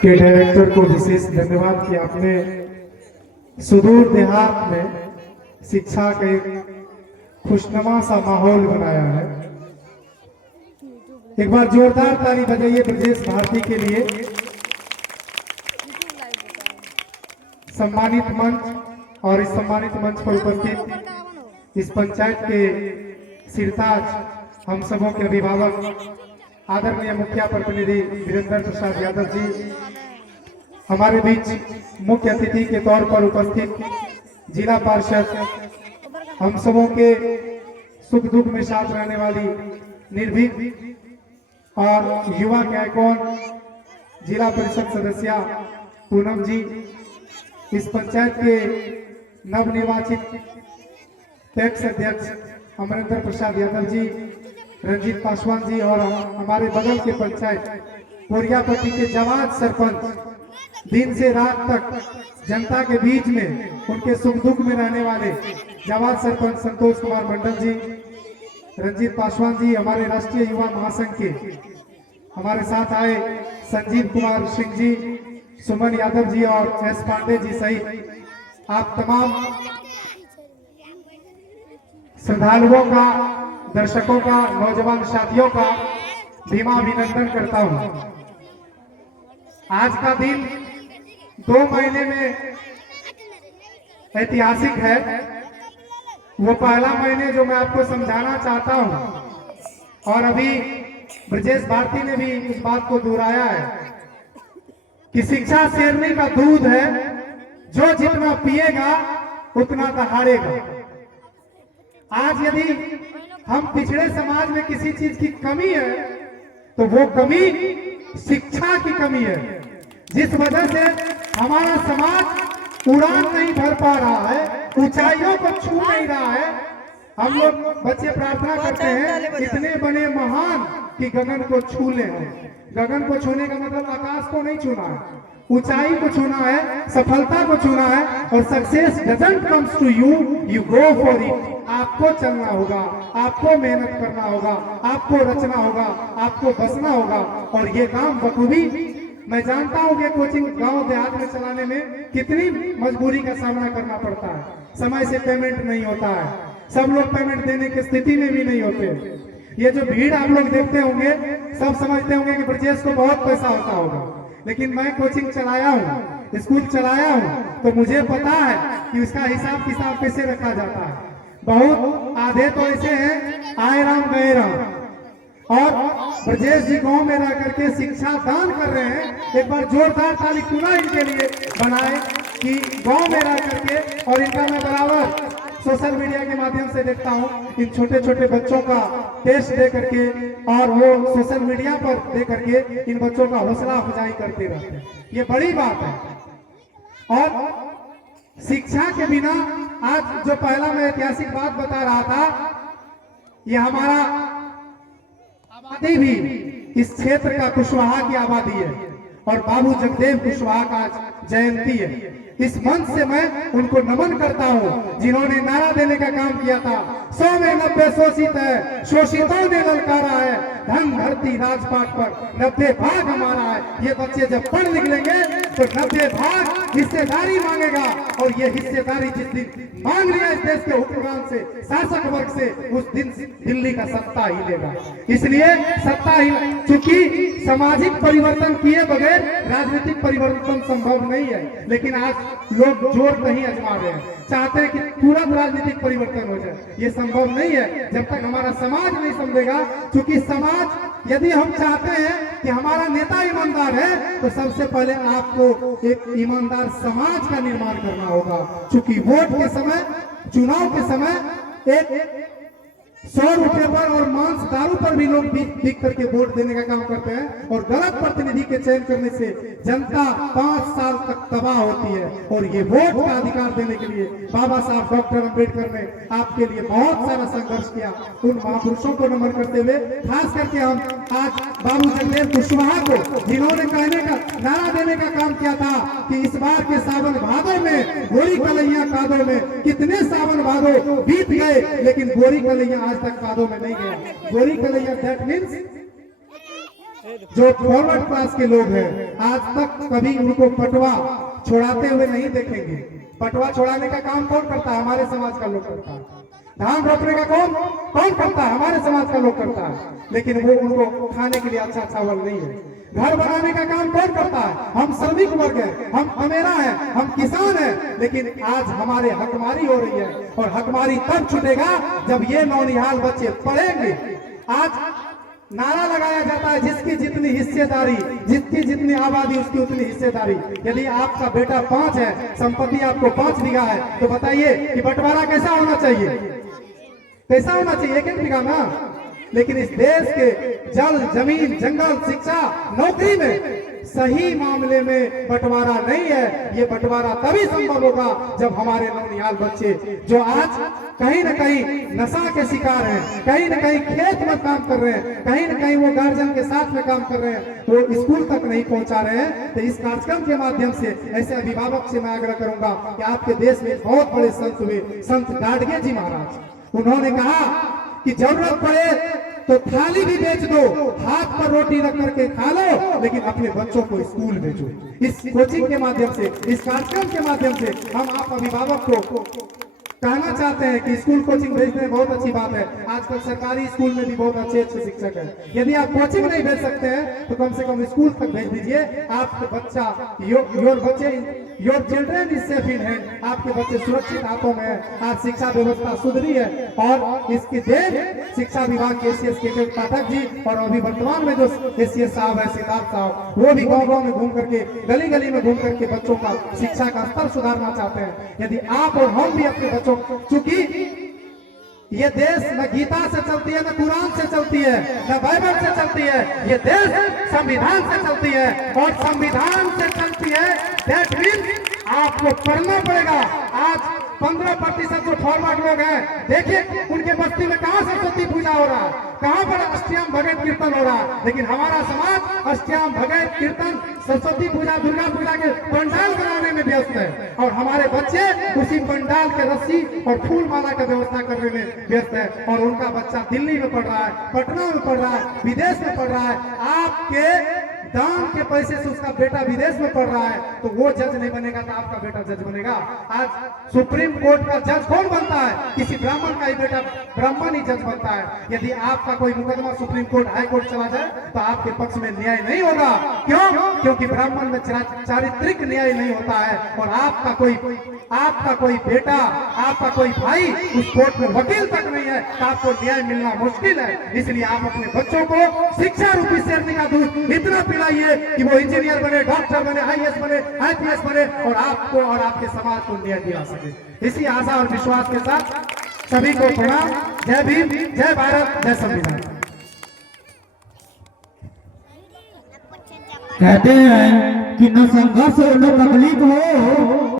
के डायरेक्टर को विशेष धन्यवाद कि आपने सुदूर देहात में शिक्षा का एक खुशनुमा सा माहौल बनाया है। एक बार जोरदार ताली बजाइए ब्रजेश भारती के लिए। सम्मानित मंच और इस सम्मानित मंच पर उपस्थित इस पंचायत के सिरताज हम सबों के अभिभावक आदरणीय मुखिया प्रतिनिधि वीरेंद्र प्रसाद यादव जी, हमारे बीच मुख्य अतिथि के तौर पर उपस्थित जिला पार्षद, हम सबों के सुख दुख में साथ रहने वाली निर्भीक और युवा के आइकॉन जिला परिषद सदस्य पूनम जी, इस पंचायत के नवनिर्वाचित पैक्स अध्यक्ष अमरेंद्र प्रसाद यादव जी, रंजीत पासवान जी और हमारे बगल के पंचायत कोरियापट्टी के जवान सरपंच, दिन से रात तक जनता के बीच में उनके सुख दुख में रहने वाले जवान सरपंच संतोष कुमार मंडल जी, रंजीत पासवान जी, हमारे राष्ट्रीय युवा महासंघ के हमारे साथ आए संजीव कुमार सिंह जी, सुमन यादव जी और एस पांडे जी सहित आप तमाम श्रद्धालुओं का, दर्शकों का, नौजवान साथियों का भीमा अभिनंदन करता हूं। आज का दिन 2 महीने में ऐतिहासिक है। वो पहला महीने जो मैं आपको समझाना चाहता हूं और अभी ब्रजेश भारती ने भी इस बात को दोहराया है कि शिक्षा शेरनी का दूध है, जो जितना पिएगा उतना दहाड़ेगा। आज यदि हम पिछड़े समाज में किसी चीज की कमी है तो वो कमी शिक्षा की कमी है, जिस वजह से हमारा समाज उड़ान नहीं भर पा रहा है, ऊंचाइयों को छू नहीं रहा है। हम लोग बच्चे प्रार्थना करते हैं इतने बने महान कि गगन को छू ले। गगन को छूने का मतलब आकाश को नहीं छूना है, ऊंचाई को छूना है, सफलता को छूना है। और success doesn't comes to you, you go for it. आपको चलना होगा, आपको मेहनत करना होगा, आपको रचना होगा, आपको बसना होगा। और ये काम बखूबी मैं जानता हूं कि कोचिंग गांव देहात में चलाने में कितनी मजबूरी का सामना करना पड़ता है। समय से पेमेंट नहीं होता है, सब लोग पेमेंट देने की स्थिति में भी नहीं होते। ये जो भीड़ आप लोग देखते होंगे, सब समझते होंगे कि ब्रजेश को बहुत पैसा होता होगा, लेकिन मैं कोचिंग चलाया हूँ, स्कूल चलाया हूँ, तो मुझे पता है कि उसका हिसाब किताब कैसे रखा जाता है। बहुत आधे तो ऐसे हैं आए राम गए राम। और ब्रजेश जी गांव में रह करके शिक्षा दान कर रहे हैं। एक बार जोरदार ताली पुनः इनके लिए बनाए कि गांव में रह करके, और इनका मैं बराबर सोशल मीडिया के माध्यम से देखता हूं, इन छोटे छोटे बच्चों का टेस्ट दे करके और वो सोशल मीडिया पर दे करके इन बच्चों का हौसला अफजाई करते रहते हैं। ये बड़ी बात है। और शिक्षा के बिना आज जो पहला मैं ऐतिहासिक बात बता रहा था, ये हमारा आबादी भी इस क्षेत्र का कुशवाहा की आबादी है और बाबू जगदेव कुशवाहा का आज जयंती है। इस मंच से मैं उनको नमन करता हूं जिन्होंने नारा देने का काम किया था, 100 में 90 शोषित है, शोषितों ने ललकारा है, धन धरती राजपाट पर 90 भाग हमारा है। ये बच्चे जब पढ़ लिख लेंगे तो 90 भाग हिस्सेदारी मांगेगा। और ये हिस्सेदारी जिस दिन मांग लिया इस देश के हुक्मरान से, शासक वर्ग से, उस दिन दिल्ली का सत्ता हिलेगा। इसलिए सत्ता ही, चूंकि सामाजिक परिवर्तन किए बगैर राजनीतिक परिवर्तन संभव नहीं है, लेकिन आज लोग जोर नहीं आजमा रहे हैं, चाहते हैं कि तुरंत राजनीतिक परिवर्तन हो जाए। ये संभव नहीं है जब तक हमारा समाज नहीं समझेगा। क्योंकि समाज, यदि हम चाहते हैं कि हमारा नेता ईमानदार है, तो सबसे पहले आपको एक ईमानदार समाज का निर्माण करना होगा। क्योंकि वोट के समय, चुनाव के समय एक 100 रुपए पर और मांस दारू पर भी लोग बिक करके वोट देने का काम करते हैं। और गलत प्रतिनिधि के चयन करने से जनता 5 साल तक तबाह होती है। और ये वोट का अधिकार देने के लिए बाबा साहब डॉक्टर अंबेडकर ने आपके लिए बहुत सारा संघर्ष किया। उन महापुरुषों को नमन करते हुए खास करके हम आज बाबू जगदेव कुशवाहा को, जिन्होंने कहने का, नारा देने का काम किया था कि इस बार के सावन भादों में गोरी कलैया कादों में, कितने सावन भादों बीत गए लेकिन गोरी कलैया आज तक कादों में नहीं गया। गोरी कलैया दैट मीन्स जो फॉरवर्ड क्लास के लोग हैं आज तक कभी उनको पटवा छोड़ाते हुए नहीं देखेंगे। पटवा छोड़ाने का काम कौन करता है? हमारे समाज का लोग करता है। धान रोपने का कौन कौन करता है? हमारे समाज का लोग करता है। लेकिन वो उनको खाने के लिए अच्छा चावल नहीं है। घर बनाने का काम कौन करता है? हम श्रमिक वर्ग है, हम अमेरा है, हम किसान है। लेकिन आज हमारे हकमारी हो रही है और हकमारी तब छूटेगा जब ये नौनिहाल बच्चे पढ़ेंगे। आज नारा लगाया जाता है जिसकी जितनी हिस्सेदारी, जिसकी जितनी आबादी उसकी उतनी हिस्सेदारी। यदि आपका बेटा 5 है, संपत्ति आपको 5 बीघा है, तो बताइए कि बंटवारा कैसा होना चाहिए? कैसा होना चाहिए? 1-1 बीघा ना। लेकिन इस देश के जल, जमीन, जंगल, शिक्षा, नौकरी में सही मामले में बंटवारा नहीं है। ये बंटवारा तभी संभव होगा जब हमारे नौनिहाल बच्चे जो आज कहीं न कहीं नशा के शिकार हैं, कहीं न कहीं खेत में काम कर रहे हैं, कहीं न कहीं वो गार्जियन के साथ में काम कर रहे हैं, वो स्कूल तक नहीं पहुंचा रहे हैं। तो इस कार्यक्रम के माध्यम से ऐसे अभिभावक से मैं आग्रह करूंगा कि आपके देश में बहुत बड़े संत हुए, संत गाडगे जी महाराज। उन्होंने कहा कि जरूरत पड़े तो थाली भी बेच दो, हाथ पर रोटी रख करके खा लो, लेकिन अपने बच्चों को स्कूल भेजो। इस कोचिंग के माध्यम से, इस कार्यक्रम के माध्यम से हम आप अभिभावक को कहना चाहते हैं कि स्कूल कोचिंग भेजने बहुत अच्छी बात है। आजकल सरकारी स्कूल में भी बहुत अच्छे अच्छे शिक्षक हैं। यदि आप कोचिंग नहीं भेज सकते हैं तो कम से कम स्कूल तक भेज दीजिए। आपके बच्चा your children is safe in hand. आपके बच्चे सुरक्षित हाथों में है। आज शिक्षा व्यवस्था सुधरी है और इसकी देन शिक्षा विभाग के एसीएस के पाठक जी और अभी वर्तमान में जो एसीएस साहब है, सिद्धार्थ साहब, वो भी गाँव गाँव में घूम करके, गली गली में घूम करके बच्चों का शिक्षा का स्तर सुधारना चाहते हैं। यदि आप और हम भी अपने बच्चों, चूंकि ये देश न गीता से चलती है, न कुरान से चलती है, न बाइबल से चलती है, ये देश संविधान से चलती है और संविधान से चलती है। दैट मीन्स आपको पढ़ना पड़ेगा। आज 15% जो फॉरवर्ड लोग हैं, देखिए उनके बस्ती में कहाँ सरस्वती पूजा हो रहा है, कहाँ पर अष्टयाम भगत कीर्तन हो रहा है। लेकिन हमारा समाज अष्टयाम भगत कीर्तन, सरस्वती पूजा, दुर्गा पूजा के पंडाल बनाने में व्यस्त है और हमारे बच्चे उसी पंडाल के रस्सी और फूल माला का व्यवस्था करने में व्यस्त है। और उनका बच्चा दिल्ली में पढ़ रहा है, पटना में पढ़ रहा है, विदेश में पढ़ रहा है। आपके दान के पैसे से उसका बेटा विदेश में पढ़ रहा है, तो वो जज नहीं बनेगा तो आपका बेटा जज बनेगा। आज सुप्रीम कोर्ट का जज कौन बनता है? किसी ब्राह्मण का ही बेटा ब्राह्मण ही जज बनता है। यदि आपका कोई मुकदमा सुप्रीम कोर्ट, हाई कोर्ट चला जाए तो आपके पक्ष में न्याय नहीं होगा। क्यों? क्योंकि ब्राह्मण में चारित्रिक न्याय नहीं होता है। और आपका कोई बेटा, आपका कोई भाई उस कोर्ट में वकील तक नहीं है तो आपको न्याय मिलना मुश्किल है। इसलिए आप अपने बच्चों को शिक्षा रूपी शेरनी का दूध इतना पिलाइए कि वो इंजीनियर बने, डॉक्टर बने, आईएएस बने, आईपीएस बने और आपको और आपके समाज को न्याय दिला सके। इसी आशा और विश्वास के साथ सभी को प्रणाम। जय भीम, जय भारत, जय संविधान। कहते हैं कि न संघर्ष न तकलीफ हो